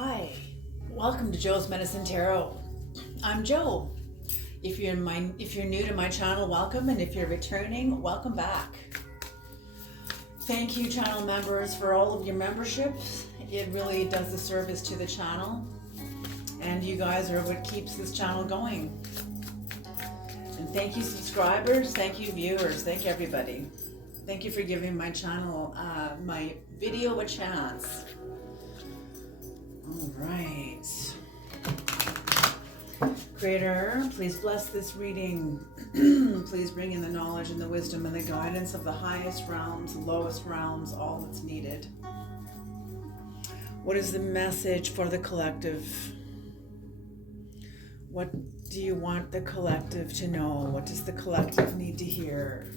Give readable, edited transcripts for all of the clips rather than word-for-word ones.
Hi, welcome to Joe's Medicine Tarot. I'm Joe. If you're new to my channel, welcome, and if you're returning, welcome back. Thank you, channel members, for all of your memberships. It really does a service to the channel, and you guys are what keeps this channel going. And thank you, subscribers. Thank you, viewers. Thank everybody. Thank you for giving my channel, my video a chance. All right. Creator, please bless this reading. Please bring in the knowledge and the wisdom and the guidance of the highest realms, lowest realms, all that's needed. What is the message for the collective? What do you want the collective to know? What does the collective need to hear?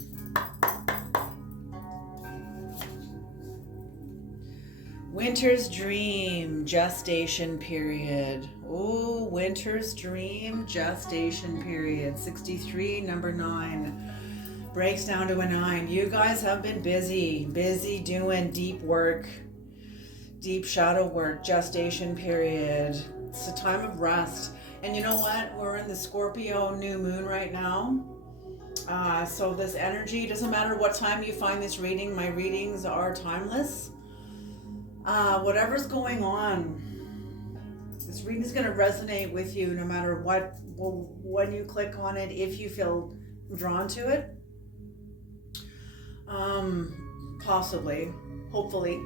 Winter's dream, gestation period. Oh, winter's dream, gestation period. 63, number 9. Breaks down to a 9. You guys have been busy doing deep work, deep shadow work, gestation period. It's a time of rest. And you know what? We're in the Scorpio new moon right now. So this energy, doesn't matter what time you find this reading, my readings are timeless. Whatever's going on, this reading is going to resonate with you no matter what, when you click on it, if you feel drawn to it. Possibly, hopefully.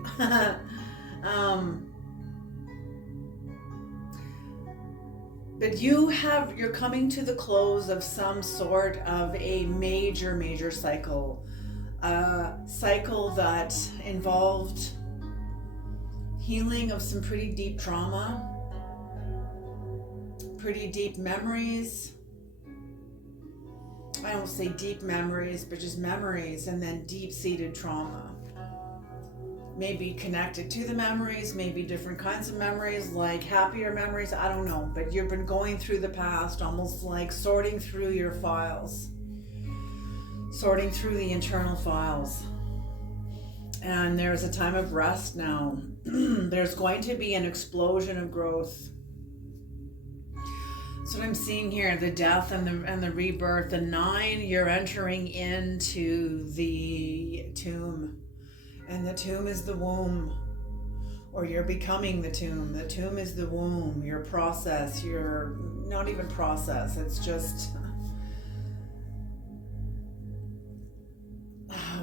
But you're coming to the close of some sort of a major cycle. A cycle that involved healing of some pretty deep trauma, pretty deep memories. I don't say deep memories, but just memories, and then deep-seated trauma. Maybe connected to the memories, maybe different kinds of memories, like happier memories, I don't know. But you've been going through the past, almost like sorting through your files, sorting through the internal files. And there's a time of rest now. There's going to be an explosion of growth. That's what I'm seeing here, the death and the rebirth. The 9, you're entering into the tomb. And the tomb is the womb. Or you're becoming the tomb. The tomb is the womb, your process, your, not even process, it's just,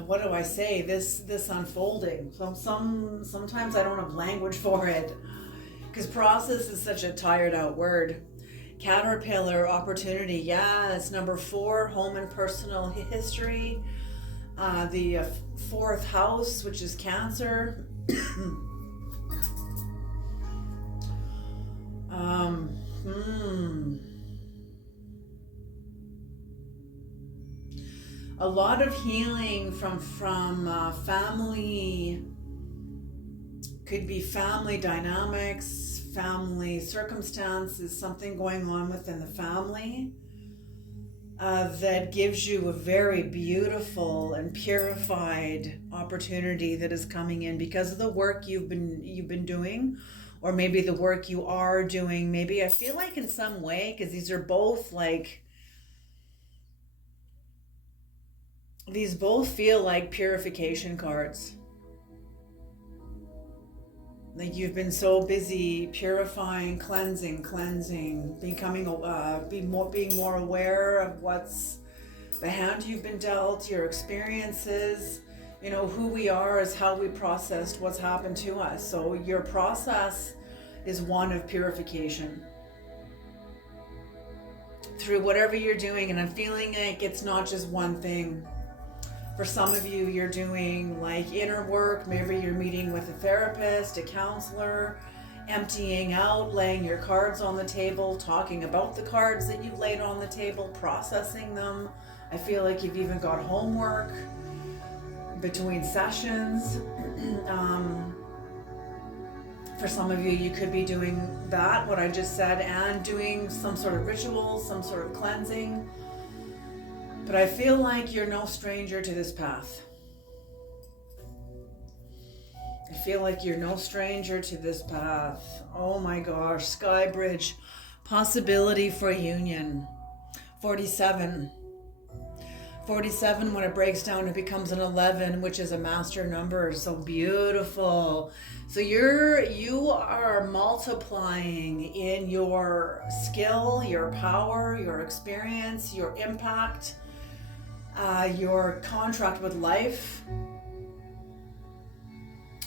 what do I say? This unfolding. Sometimes I don't have language for it, because process is such a tired out word. Caterpillar, opportunity. Yeah, it's number 4, home and personal history. The 4th house, which is Cancer. A lot of healing from family, could be family dynamics, family circumstances, something going on within the family that gives you a very beautiful and purified opportunity that is coming in because of the work you've been doing, or maybe the work you are doing. Maybe I feel like in some way, because these are both like, these both feel like purification cards. Like you've been so busy purifying, cleansing, becoming, being more aware of what's the hand you've been dealt, your experiences. You know, who we are is how we processed what's happened to us. So your process is one of purification through whatever you're doing. And I'm feeling like it's not just one thing. For some of you, you're doing like inner work. Maybe you're meeting with a therapist, a counselor, emptying out, laying your cards on the table, talking about the cards that you've laid on the table, processing them. I feel like you've even got homework between sessions. For some of you, you could be doing that, what I just said, and doing some sort of ritual, some sort of cleansing. But I feel like you're no stranger to this path. I feel like you're no stranger to this path. Oh my gosh, Sky Bridge, possibility for union. 47. 47, when it breaks down, it becomes an 11, which is a master number. So beautiful. So you are multiplying in your skill, your power, your experience, your impact, your contract with life.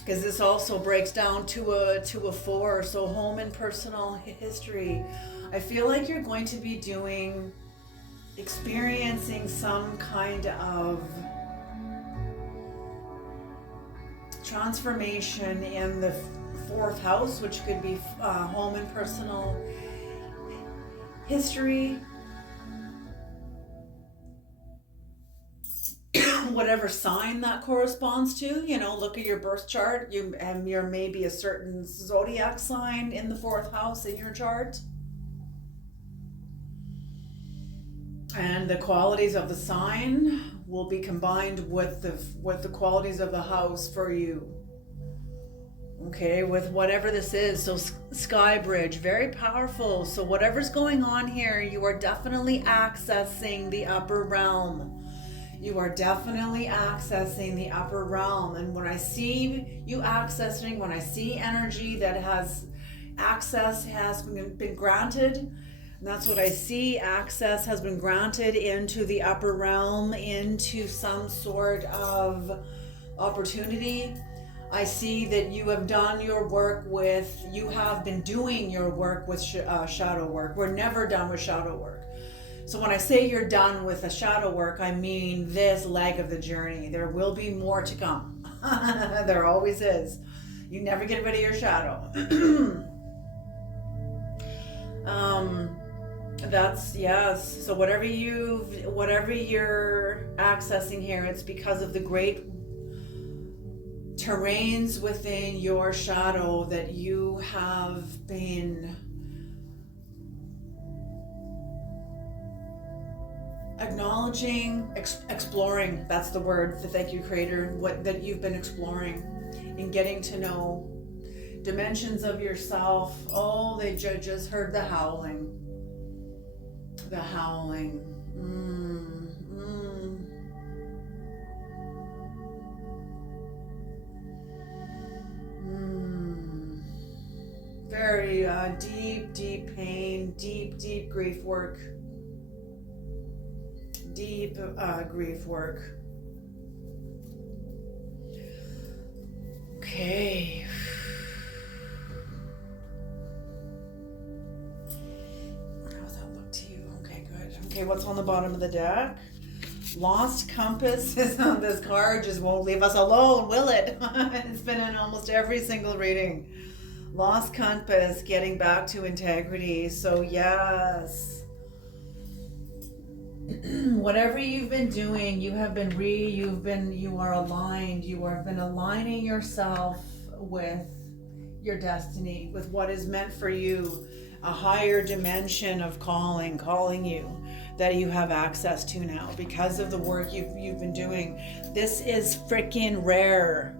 Because this also breaks down to a 4. So home and personal history. I feel like you're going to be experiencing some kind of transformation in the 4th house, which could be home and personal history. Whatever sign that corresponds to, look at your birth chart. You're maybe a certain zodiac sign in the 4th house in your chart. And the qualities of the sign will be combined with the qualities of the house for you. Okay, with whatever this is. So Sky Bridge, very powerful. So whatever's going on here, you are definitely accessing the upper realm. You are definitely accessing the upper realm. And when I see you accessing, when I see energy that has access has been granted, and that's what I see, access has been granted into the upper realm, into some sort of opportunity. I see that you have done your work you have been doing your work with shadow work. We're never done with shadow work. So when I say you're done with the shadow work, I mean this leg of the journey. There will be more to come. There always is. You never get rid of your shadow. Yes. So whatever you're accessing here, it's because of the great terrains within your shadow that you have been acknowledging, exploring. That's the word. Thank you, Creator. That you've been exploring and getting to know dimensions of yourself. Oh, they just heard the howling. The howling. Very deep pain, deep grief work. Deep grief work. Okay. How's that look to you? Okay, good. Okay, what's on the bottom of the deck? Lost compass is on this card. Just won't leave us alone, will it? It's been in almost every single reading. Lost compass, getting back to integrity. So yes. Whatever you've been doing, you are aligned. You have been aligning yourself with your destiny, with what is meant for you, a higher dimension of calling you that you have access to now because of the work you've been doing. This is freaking rare.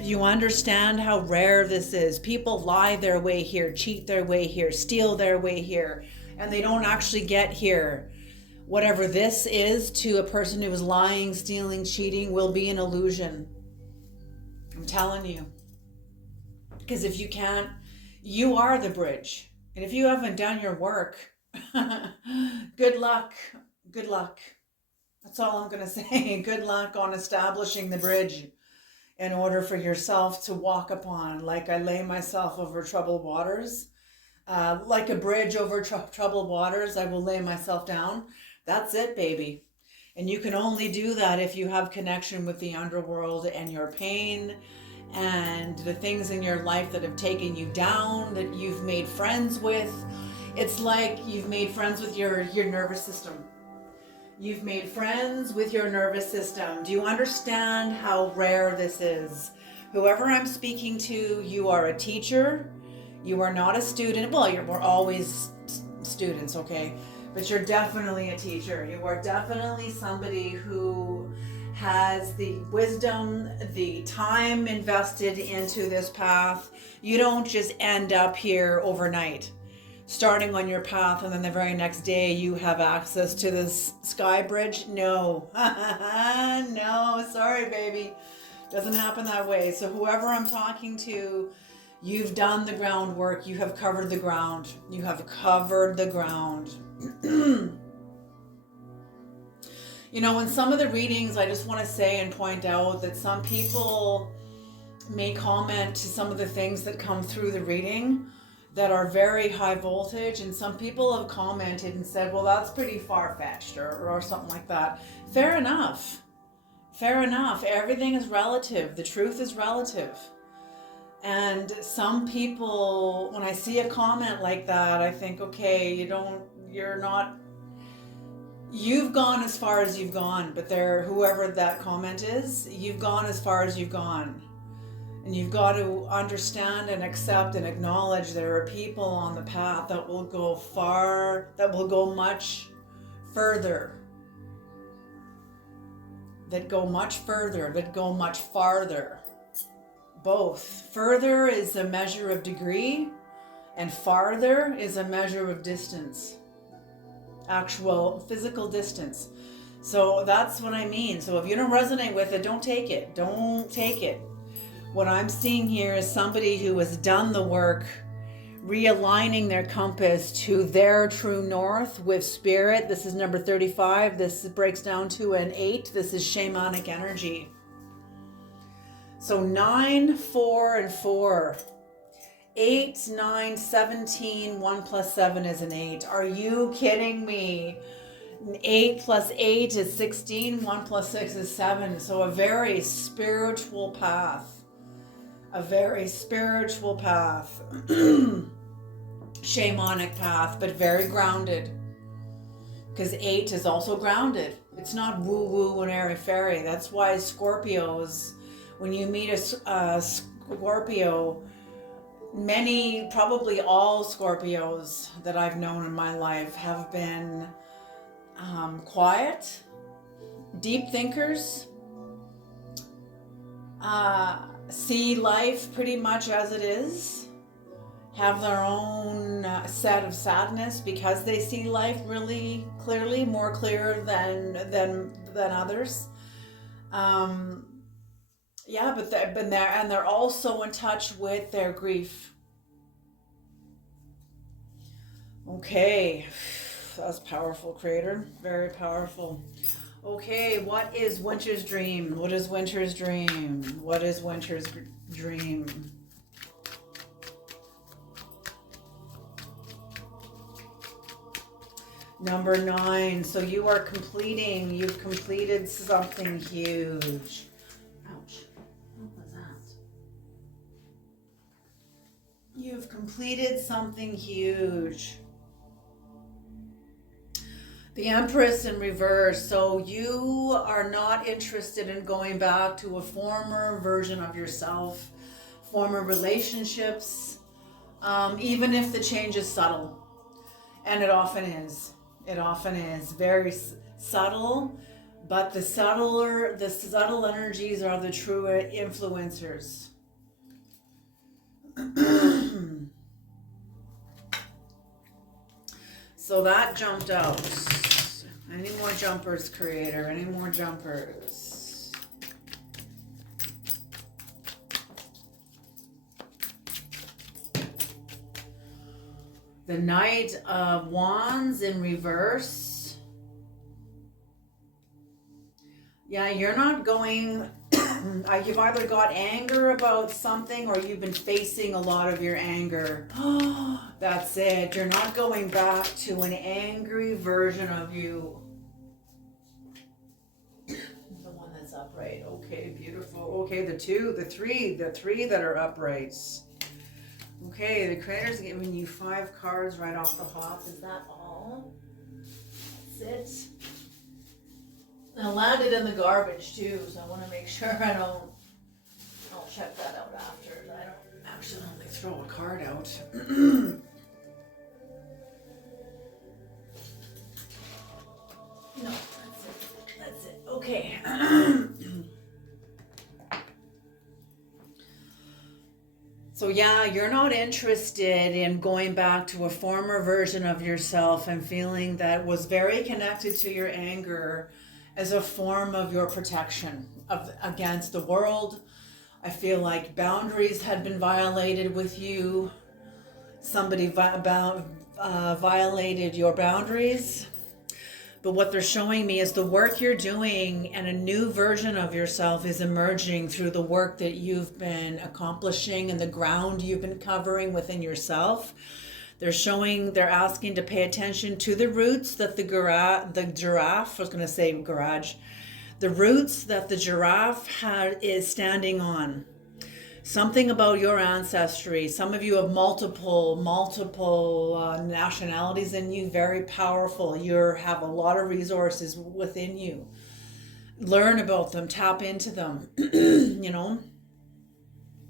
You understand how rare this is? People lie their way here, cheat their way here, steal their way here, and they don't actually get here. Whatever this is to a person who is lying, stealing, cheating will be an illusion. I'm telling you. Because if you can't, you are the bridge. And if you haven't done your work, good luck. Good luck. That's all I'm going to say. Good luck on establishing the bridge in order for yourself to walk upon. Like I lay myself over troubled waters. Like a bridge over troubled waters, I will lay myself down. That's it, baby. And you can only do that if you have connection with the underworld and your pain and the things in your life that have taken you down, that you've made friends with. It's like you've made friends with your nervous system. You've made friends with your nervous system. Do you understand how rare this is? Whoever I'm speaking to, you are a teacher. You are not a student. Well, we're always students, okay? But you're definitely a teacher. You are definitely somebody who has the wisdom, the time invested into this path. You don't just end up here overnight, starting on your path, and then the very next day you have access to this sky bridge. No. No, sorry, baby. Doesn't happen that way. So whoever I'm talking to, you've done the groundwork. You have covered the ground. You have covered the ground. You know, in some of the readings, I just want to say and point out that some people may comment to some of the things that come through the reading that are very high voltage, and some people have commented and said, well, that's pretty far-fetched, or something like that. Fair enough. Fair enough. Everything is relative. The truth is relative. And some people, when I see a comment like that, I think, okay, you've gone as far as you've gone, but whoever that comment is, you've gone as far as you've gone. And you've got to understand and accept and acknowledge there are people on the path that will go far, that will go much further, that go much further, that go much farther. Both. Further is a measure of degree, and farther is a measure of distance. Actual physical distance. So that's what I mean. So if you don't resonate with it, don't take it. Don't take it. What I'm seeing here is somebody who has done the work, realigning their compass to their true north with spirit. This is number 35. This breaks down to an 8. This is shamanic energy. So 9, 4, and 4. 8, 9, 17, 1 plus 7 is an 8. Are you kidding me? 8 plus 8 is 16, 1 plus 6 is 7. So a very spiritual path. A very spiritual path. Shamanic path, but very grounded. Because 8 is also grounded. It's not woo-woo and airy-fairy. That's why Scorpios, when you meet a Scorpio, many, probably all Scorpios that I've known in my life have been quiet, deep thinkers, see life pretty much as it is, have their own set of sadness because they see life really clearly, more clear than others. Yeah, but they're also in touch with their grief. Okay, that's powerful, Creator. Very powerful. Okay, what is Winter's dream? What is Winter's dream? What is Winter's dream? Number 9. So you've completed something huge. Ouch. What was that? You've completed something huge. The Empress in reverse. So you are not interested in going back to a former version of yourself, former relationships, even if the change is subtle. And it often is. It often is very subtle, but the subtle energies are the true influencers. So that jumped out. Any more jumpers, Creator? Any more jumpers? The Knight of Wands in reverse. Yeah, you're not going... you've either got anger about something or you've been facing a lot of your anger. That's it. You're not going back to an angry version of you. The one that's upright. Okay, beautiful. Okay, the 2, the 3 that are uprights. Okay, the Creator's giving you 5 cards right off the hop. Is that all? That's it. I landed in the garbage too, so I want to make sure I'll check that out after. I don't accidentally throw a card out. No, that's it. Okay. So yeah, you're not interested in going back to a former version of yourself and feeling that was very connected to your anger as a form of your protection against the world. I feel like boundaries had been violated with you. Somebody violated your boundaries. But what they're showing me is the work you're doing, and a new version of yourself is emerging through the work that you've been accomplishing and the ground you've been covering within yourself. They're asking to pay attention to the roots that the giraffe, I was going to say garage, the roots that the giraffe is standing on. Something about your ancestry. Some of you have multiple nationalities in you, very powerful. You have a lot of resources within you. Learn about them, tap into them,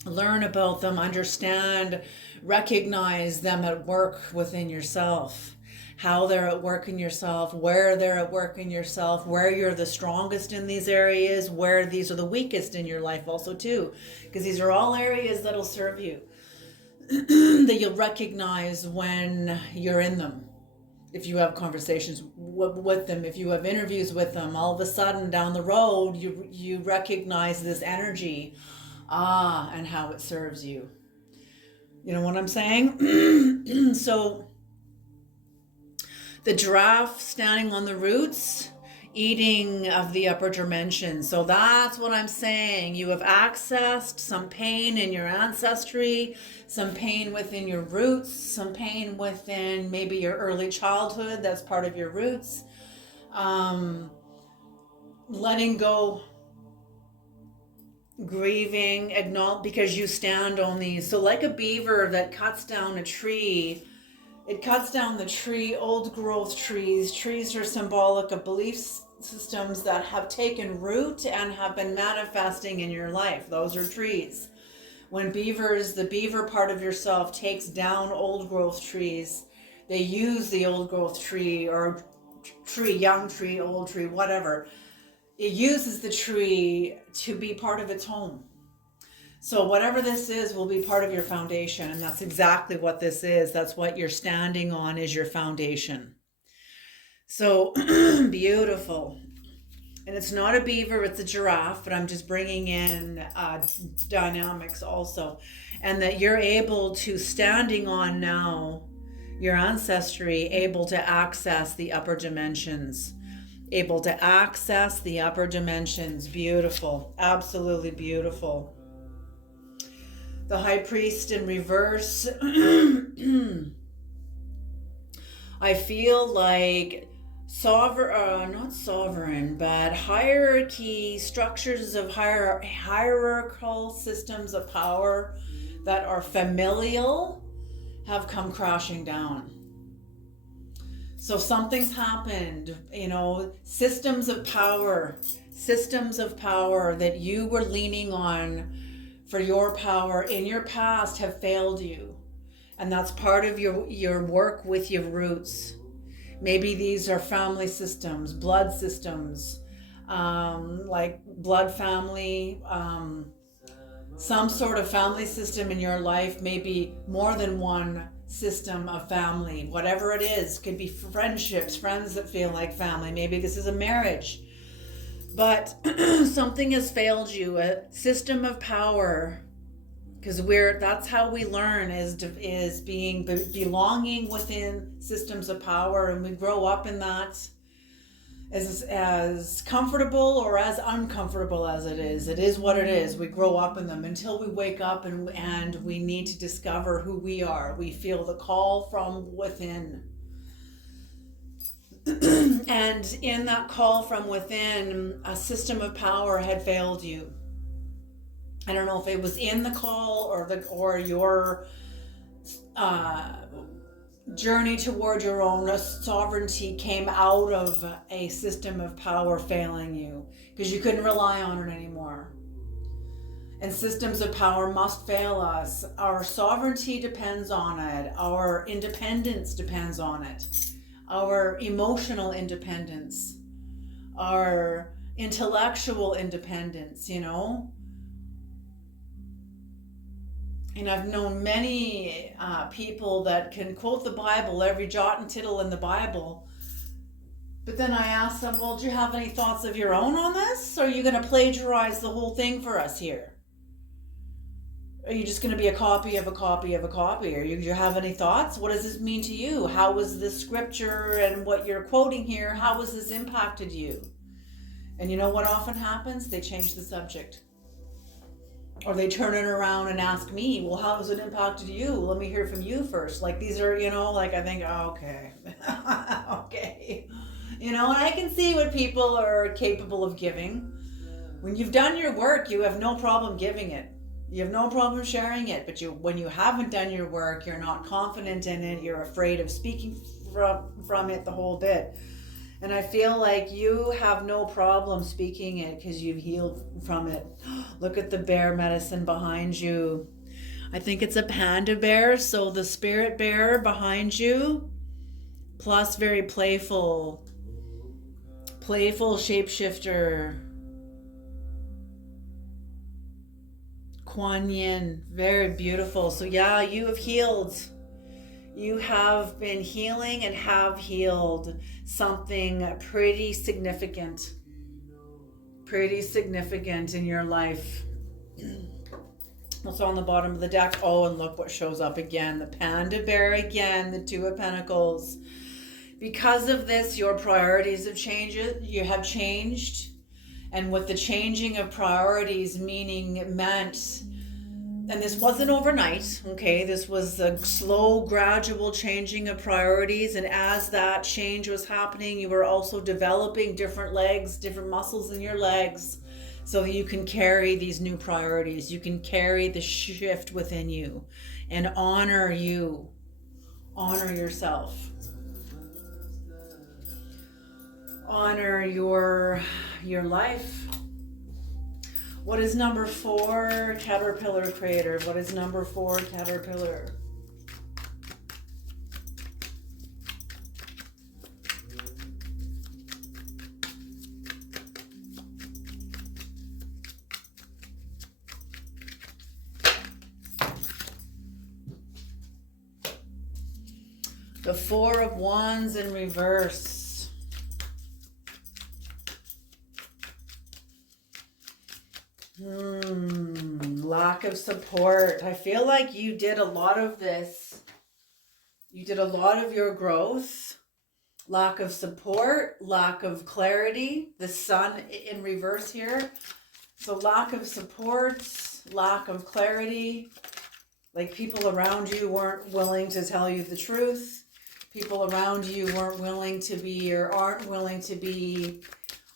learn about them, understand, recognize them at work within yourself. How they're at work in yourself, where they're at work in yourself, where you're the strongest in these areas, where these are the weakest in your life also too, because these are all areas that'll serve you, that you'll recognize when you're in them. If you have conversations with them, if you have interviews with them, all of a sudden down the road, you recognize this energy, and how it serves you. You know what I'm saying? So, the giraffe standing on the roots, eating of the upper dimension. So that's what I'm saying. You have accessed some pain in your ancestry, some pain within your roots, some pain within maybe your early childhood. That's part of your roots. Letting go, grieving, acknowledge, because you stand on these. So like a beaver that cuts down a tree, it cuts down the tree, old growth trees. Trees are symbolic of belief systems that have taken root and have been manifesting in your life. Those are trees. When the beaver part of yourself takes down old growth trees, they use the old growth tree or tree, young tree, old tree, whatever. It uses the tree to be part of its home. So whatever this is will be part of your foundation, and that's exactly what this is. That's what you're standing on, is your foundation. So beautiful. And it's not a beaver, it's a giraffe, but I'm just bringing in dynamics also. And that you're able to, standing on now, your ancestry, able to access the upper dimensions. Able to access the upper dimensions. Beautiful. Absolutely beautiful. The high priest in reverse. I feel like not sovereign, but hierarchy, structures of hierarchical systems of power that are familial have come crashing down. So something's happened, systems of power that you were leaning on for your power in your past have failed you. And that's part of your work with your roots. Maybe these are family systems, blood systems, like blood family, some sort of family system in your life, maybe more than one system of family. Whatever it is, could be friendships, friends that feel like family. Maybe this is a marriage. But something has failed you, a system of power, because that's how we learn, is belonging within systems of power, and we grow up in that as comfortable or as uncomfortable as it is. It is what it is. We grow up in them until we wake up and we need to discover who we are. We feel the call from within. And in that call from within, a system of power had failed you. I don't know if it was in the call or your journey toward your own sovereignty came out of a system of power failing you because you couldn't rely on it anymore. And systems of power must fail us. Our sovereignty depends on it. Our independence depends on it. Our emotional independence, our intellectual independence, And I've known many people that can quote the Bible, every jot and tittle in the Bible. But then I asked them, well, do you have any thoughts of your own on this? Or are you going to plagiarize the whole thing for us here? Are you just going to be a copy of a copy of a copy? Do you have any thoughts? What does this mean to you? How was this scripture and what you're quoting here, how has this impacted you? And you know what often happens? They change the subject. Or they turn it around and ask me, well, how has it impacted you? Let me hear from you first. Like these are, like I think, oh, okay. Okay. And I can see what people are capable of giving. When you've done your work, you have no problem giving it. You have no problem sharing it. But when you haven't done your work, you're not confident in it. You're afraid of speaking from it the whole bit. And I feel like you have no problem speaking it because you've healed from it. Look at the bear medicine behind you. I think it's a panda bear. So the spirit bear behind you, plus very playful shapeshifter. Kuan Yin, very beautiful. So yeah, you have healed. You have been healing and have healed something pretty significant in your life. What's on the bottom of the deck? Oh, and look what shows up again. The panda bear again, the Two of Pentacles. Because of this, your priorities have changed. You have changed. And what the changing of priorities meant, and this wasn't overnight, okay? This was a slow, gradual changing of priorities. And as that change was happening, you were also developing different legs, different muscles in your legs, so that you can carry these new priorities. You can carry the shift within you and honor you. Honor yourself. Honor your life. What is number 4, Caterpillar Creator? What is number 4, Caterpillar? The 4 of Wands in reverse. Lack of support. I feel like you did a lot of this. You did a lot of your growth. Lack of support, lack of clarity. The Sun in reverse here. So lack of support, lack of clarity. Like people around you weren't willing to tell you the truth. People around you weren't willing to be or aren't willing to be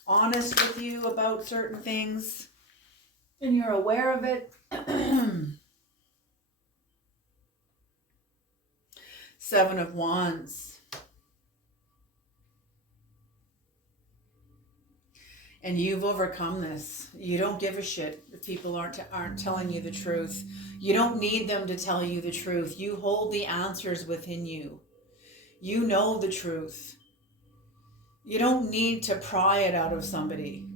honest with you about certain things. And you're aware of it. 7 of Wands. And you've overcome this. You don't give a shit if people aren't telling you the truth. You don't need them to tell you the truth. You hold the answers within you. You know the truth. You don't need to pry it out of somebody.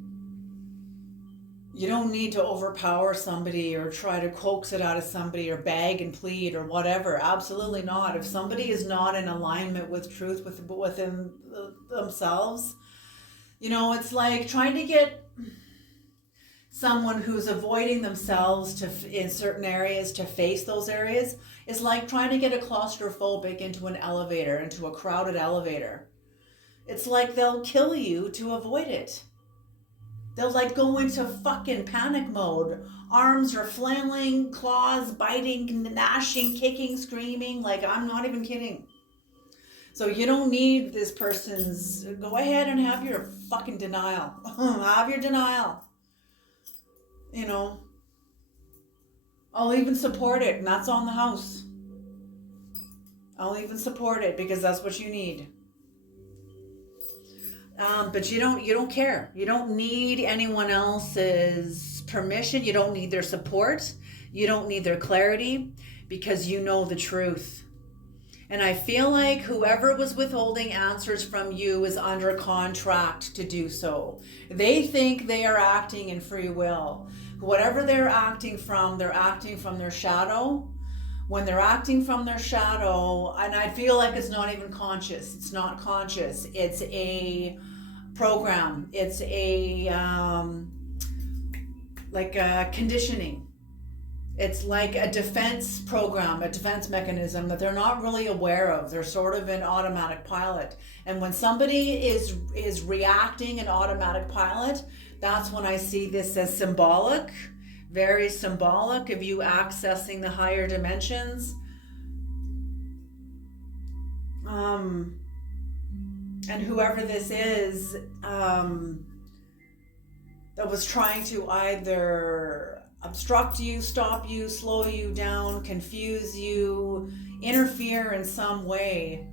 You don't need to overpower somebody or try to coax it out of somebody or beg and plead or whatever. Absolutely not. If somebody is not in alignment with truth within themselves, it's like trying to get someone who's avoiding themselves in certain areas to face those areas is like trying to get a claustrophobic into an elevator, into a crowded elevator. It's like they'll kill you to avoid it. They'll go into fucking panic mode. Arms are flailing, claws biting, gnashing, kicking, screaming. I'm not even kidding. So you don't need this person's, go ahead and have your fucking denial. Have your denial. I'll even support it, and that's on the house. I'll even support it because that's what you need. But you don't care. You don't need anyone else's permission. You don't need their support. You don't need their clarity because you know the truth. And I feel like whoever was withholding answers from you is under contract to do so. They think they are acting in free will, Whatever they're acting from their shadow. When they're acting from their shadow, and I feel like it's not even conscious. It's not conscious. It's a program. It's a like a conditioning. It's like a defense program, a defense mechanism that they're not really aware of. They're sort of in automatic pilot. And when somebody is reacting in automatic pilot, that's when I see this as symbolic, very symbolic of you accessing the higher dimensions. And whoever this is, that was trying to either obstruct you, stop you, slow you down, confuse you, interfere in some way.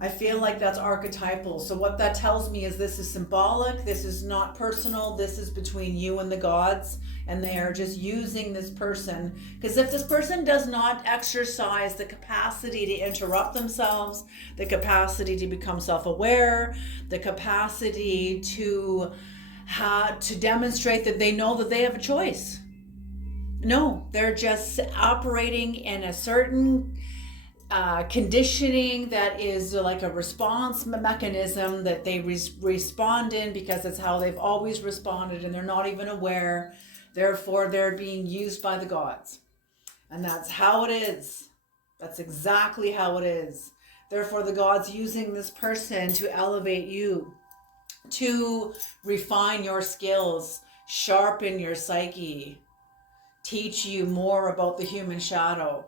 I feel like that's archetypal. So what that tells me is this is symbolic, this is not personal, this is between you and the gods, and they are just using this person. Because if this person does not exercise the capacity to interrupt themselves, the capacity to become self-aware, the capacity to demonstrate that they know that they have a choice. No, they're just operating in a certain conditioning that is like a response mechanism that they respond in because it's how they've always responded, and they're not even aware. Therefore, they're being used by the gods. And that's how it is. That's exactly how it is. Therefore, the gods using this person to elevate you, to refine your skills, sharpen your psyche, teach you more about the human shadow.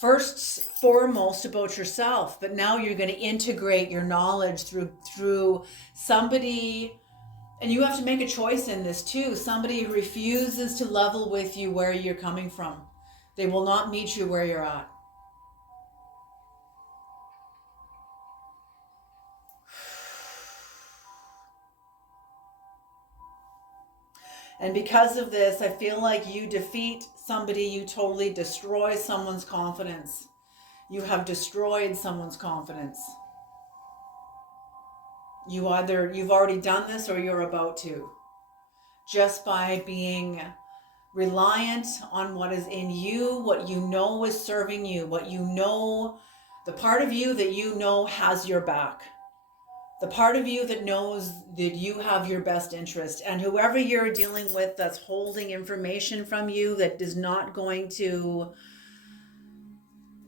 First, foremost about yourself, but now you're going to integrate your knowledge through somebody, and you have to make a choice in this too. Somebody who refuses to level with you where you're coming from. They will not meet you where you're at. And because of this, I feel like you defeat somebody, you totally destroy someone's confidence. You have destroyed someone's confidence. You've already done this or you're about to. Just by being reliant on what is in you, what you know is serving you, what you know, the part of you that you know has your back. The part of you that knows that you have your best interest, and whoever you're dealing with that's holding information from you that is not going to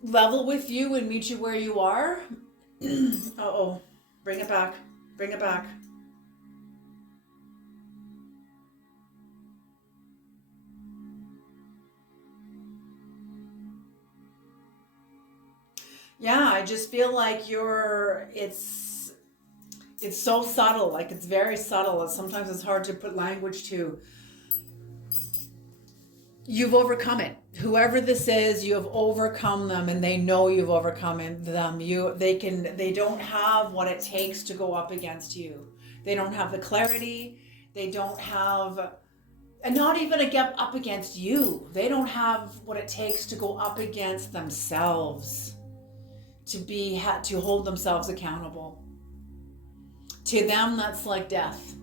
level with you and meet you where you are. Uh-oh, bring it back, bring it back. Yeah, I just feel like it's so subtle, like it's very subtle. Sometimes it's hard to put language to. You've overcome it. Whoever this is, you have overcome them, and they know you've overcome them. They don't have what it takes to go up against you. They don't have the clarity. They don't have, and not even up against you. They don't have what it takes to go up against themselves, to hold themselves accountable. To them, that's like death.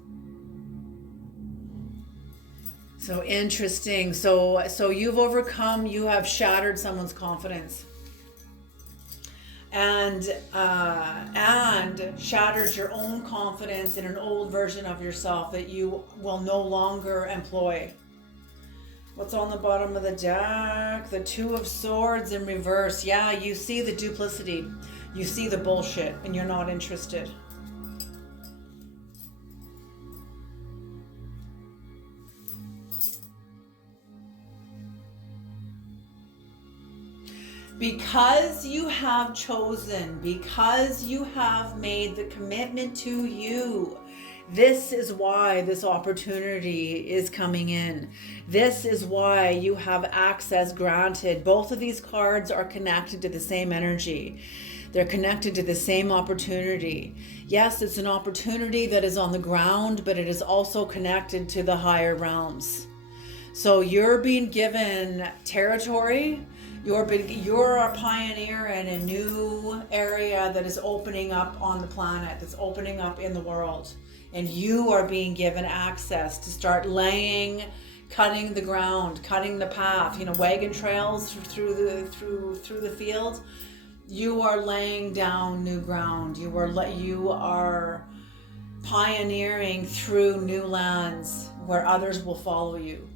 So interesting. So you've overcome, you have shattered someone's confidence. And shattered your own confidence in an old version of yourself that you will no longer employ. What's on the bottom of the deck? The Two of Swords in reverse. Yeah, you see the duplicity. You see the bullshit, and you're not interested. Because you have chosen, because you have made the commitment to you, this is why this opportunity is coming in. This is why you have access granted. Both of these cards are connected to the same energy. They're connected to the same opportunity. Yes, it's an opportunity that is on the ground, but it is also connected to the higher realms. So you're being given territory. You're a pioneer in a new area that is opening up on the planet, that's opening up in the world. And you are being given access to start laying cutting the ground, cutting the path, wagon trails through the field. You are laying down new ground. You are pioneering through new lands where others will follow you.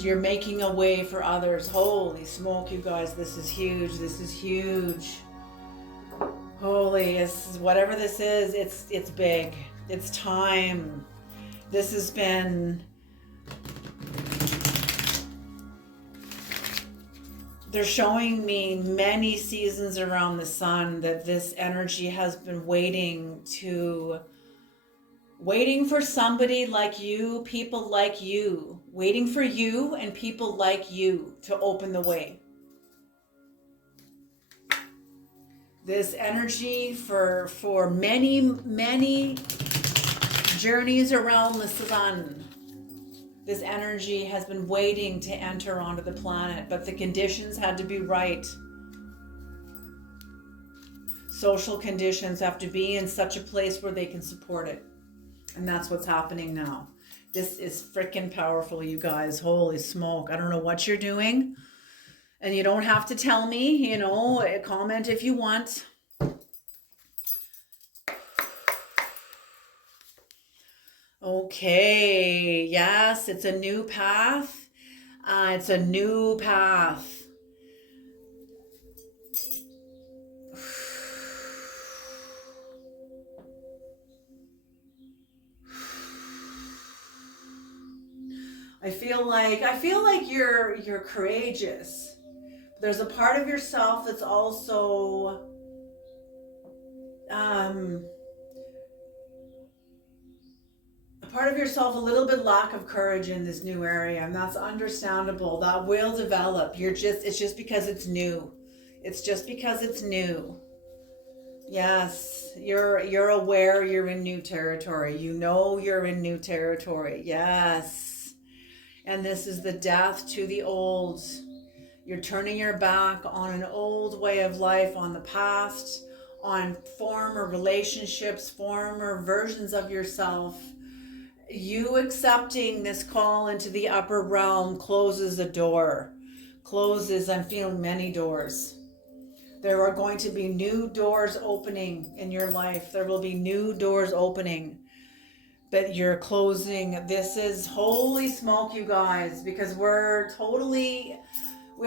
You're making a way for others. Holy smoke, you guys, this is huge. This is huge. Holy, whatever this is, it's big. It's time. This has been, they're showing me many seasons around the sun that this energy has been waiting for somebody like you, people like you, waiting for you and people like you to open the way. This energy for many, many journeys around the sun. This energy has been waiting to enter onto the planet, but the conditions had to be right. Social conditions have to be in such a place where they can support it. And that's what's happening now. This is freaking powerful, you guys. Holy smoke. I don't know what you're doing. And you don't have to tell me, comment if you want. Okay, yes, it's a new path. It's a new path. I feel like you're courageous. There's a part of yourself that's also a part of yourself a little bit lack of courage in this new area, and that's understandable. That will develop. It's just because it's new. It's just because it's new. Yes, you're aware you're in new territory. You're in new territory. Yes. And this is the death to the old. You're turning your back on an old way of life, on the past, on former relationships, former versions of yourself. You accepting this call into the upper realm closes a door. I'm feeling many doors. There are going to be new doors opening in your life. There will be new doors opening. But you're closing. This is holy smoke, you guys, because we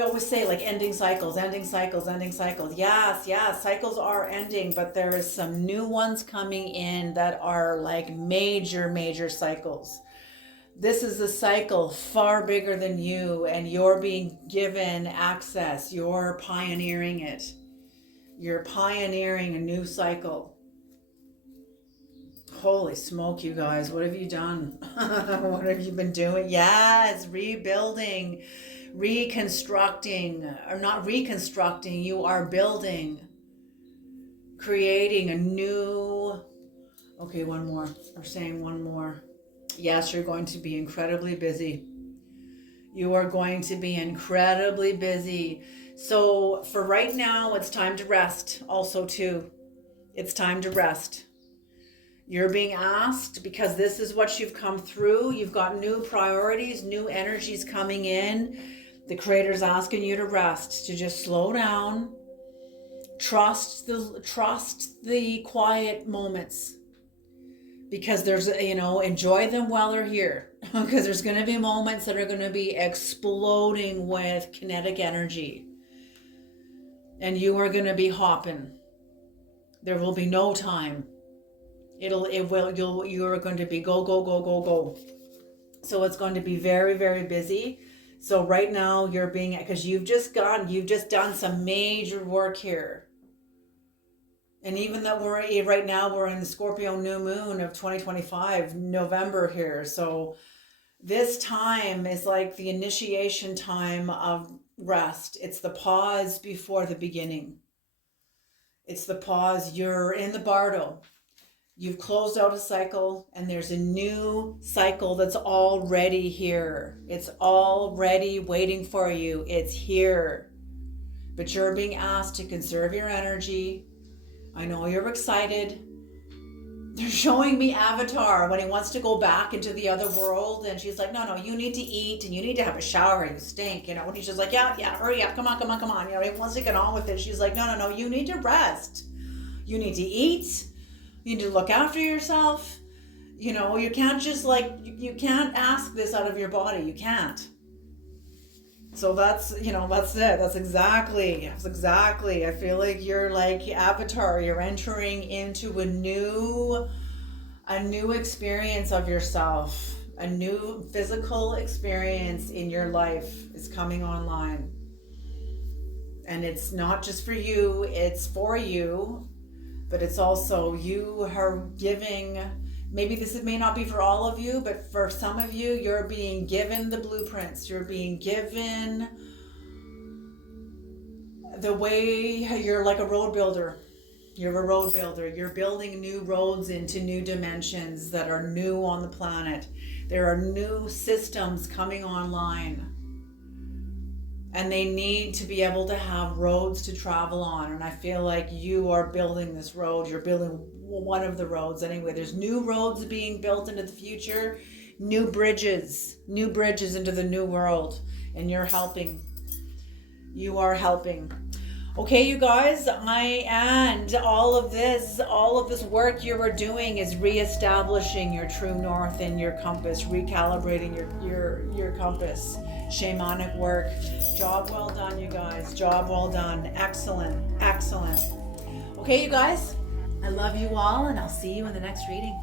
always say like ending cycles. Yes, cycles are ending, but there is some new ones coming in that are like major cycles. This is a cycle far bigger than you, and you're being given access. You're pioneering it. You're pioneering a new cycle. Holy smoke, you guys, what have you done? What have you been doing? Yes, rebuilding, reconstructing, or not reconstructing, you are building, creating a new, okay, one more, or saying one more. Yes, you're going to be incredibly busy. You are going to be incredibly busy. So for right now, it's time to rest also too. It's time to rest. You're being asked, because this is what you've come through. You've got new priorities, new energies coming in. The Creator's asking you to rest, to just slow down. Trust the quiet moments, because there's, enjoy them while they're here, because there's going to be moments that are going to be exploding with kinetic energy, and you are going to be hopping. There will be no time. You are going to be go. So it's going to be very, very busy. So right now because you've just done some major work here. And even that right now we're in the Scorpio new moon of 2025, November here. So this time is like the initiation time of rest. It's the pause before the beginning. It's the pause. You're in the bardo. You've closed out a cycle, and there's a new cycle that's already here. It's already waiting for you. It's here. But you're being asked to conserve your energy. I know you're excited. they're showing me Avatar when he wants to go back into the other world, and she's like, no, you need to eat and you need to have a shower, you stink, you know. And he's just like, yeah, hurry up, come on, you know. He wants to get on with it. She's like, no, you need to rest, you need to eat, you need to look after yourself, you know. You can't just like, you can't ask this out of your body, you can't. So that's, you know, that's it. That's exactly. I feel like you're like Avatar. You're entering into a new experience of yourself. A new physical experience in your life is coming online. And it's not just for you, it's for you, but it's also you are giving. Maybe this may not be for all of you, but for some of you, you're being given the blueprints. You're being given the way. You're like a road builder. You're a road builder. You're building new roads into new dimensions that are new on the planet. There are new systems coming online. And they need to be able to have roads to travel on. And I feel like you are building this road. You're building one of the roads anyway. There's new roads being built into the future, new bridges into the new world, and you're helping. You are helping. Okay, you guys, and all of this work you are doing is reestablishing your true north and your compass, recalibrating your compass. Shamanic work. Job well done, you guys. Job well done. Excellent. Okay, you guys. I love you all, and I'll see you in the next reading.